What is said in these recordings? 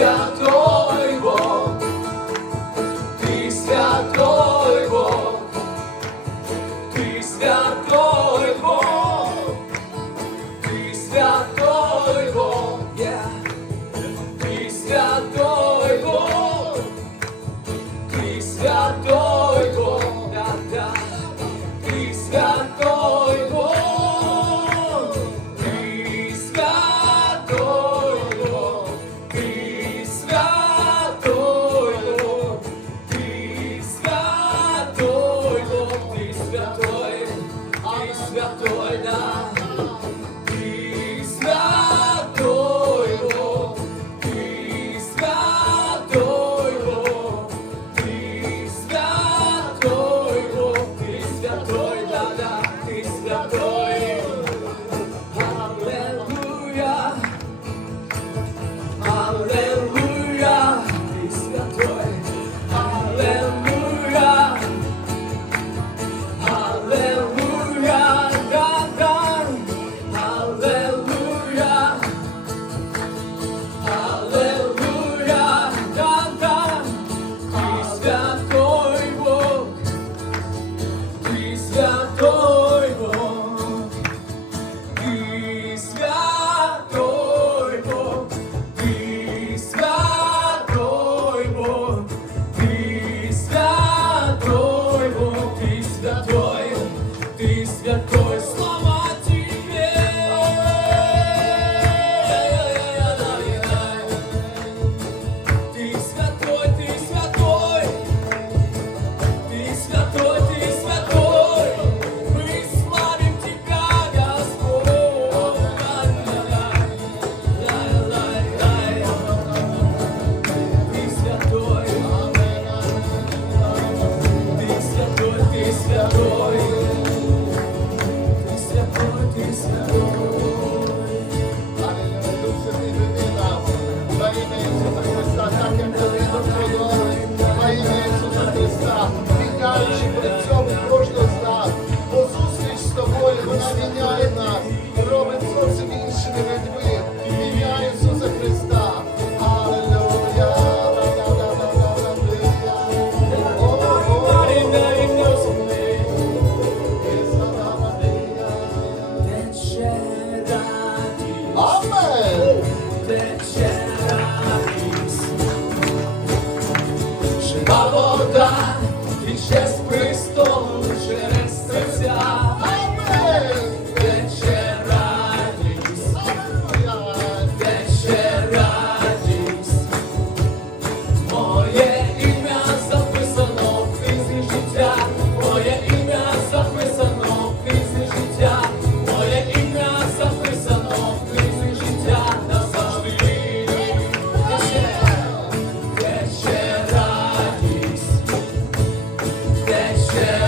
야, Yeah.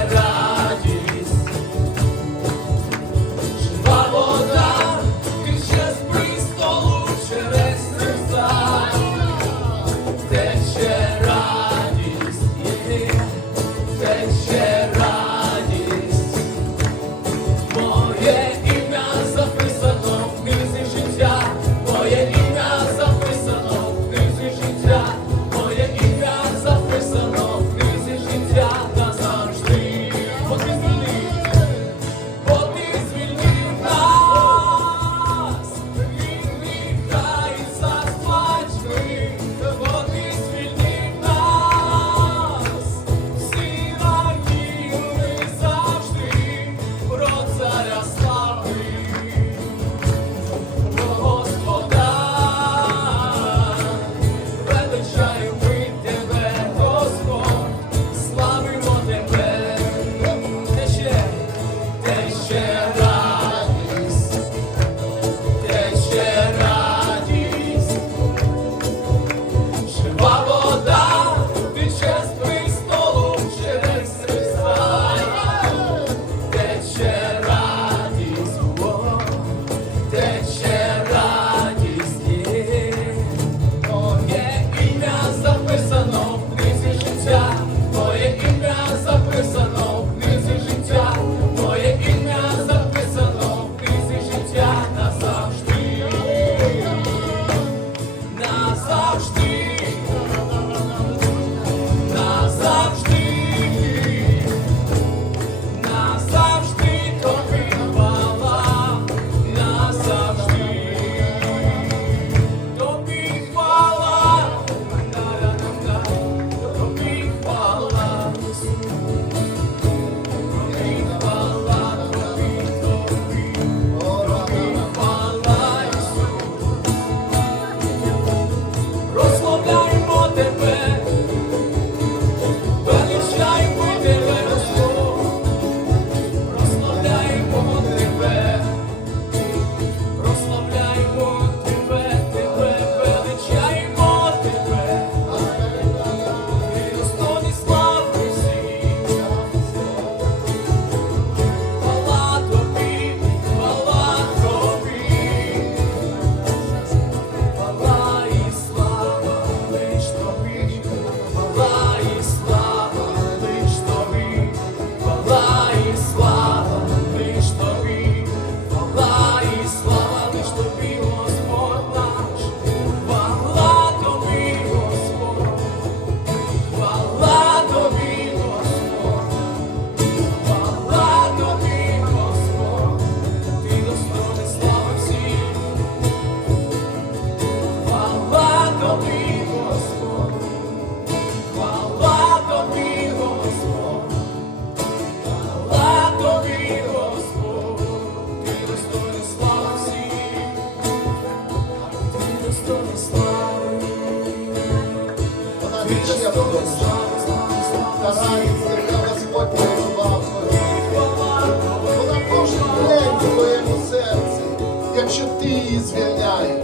Якщо ти її звільняєш.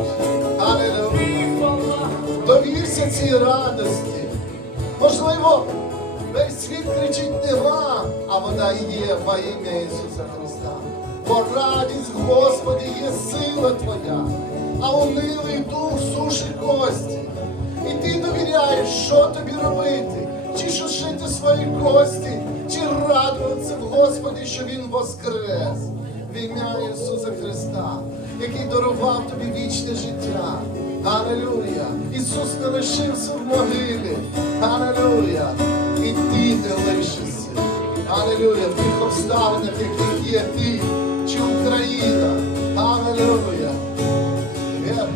Довірся цій радості. Можливо, весь світ кричить нема, а вона є во ім'я Ісуса Христа. Бо радість Господі є сила твоя, а унилий дух сушить кості. І ти довіряєш, що тобі робити, чи шушити свої кості, чи радуватися в Господі, що Він воскрес в ім'я Ісуса Христа, який дарував тобі вічне життя. Аллилуйя! Ісус не лишився в могилі. Аллилуйя! І ти не лишишся. Аллилуйя! В тих обставинах, яких є ти чи Україна. Аллилуйя! Вірно.